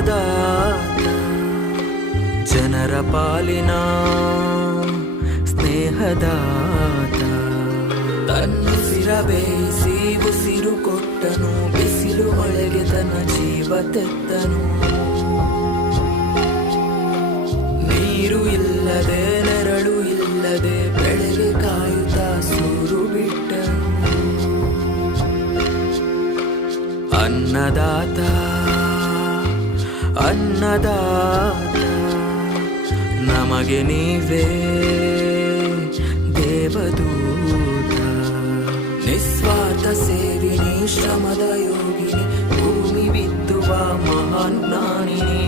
ಅನ್ನದಾತ ಜನರ ಪಾಲಿನ ಸ್ನೇಹದಾತ ತನ್ನುಸಿರ ಬೇಯಿಸಿ ಉಸಿರು ಕೊಟ್ಟನು ಬಿಸಿಲು ಒಳಗೆ ತನ್ನ ಜೀವ ತೆತ್ತನು ನೀರು ಇಲ್ಲದೆ ನೆರಳು ಇಲ್ಲದೆ ಬೆಳೆಗೆ ಕಾಯುತ್ತಾ ಸೂರು ಬಿಟ್ಟನು ಅನ್ನದಾತ ಅನ್ನದಾತ ನಮಗೆ ನೀವೇ ದೇವದೂತ ನಿಸ್ವಾರ್ಥ ಸೇವಿನಿ ಶ್ರಮದ ಯೋಗಿನಿ ಭೂಮಿ ಬಿತ್ತುವ ಮಹಾನ್ ಜ್ಞಾನಿನಿ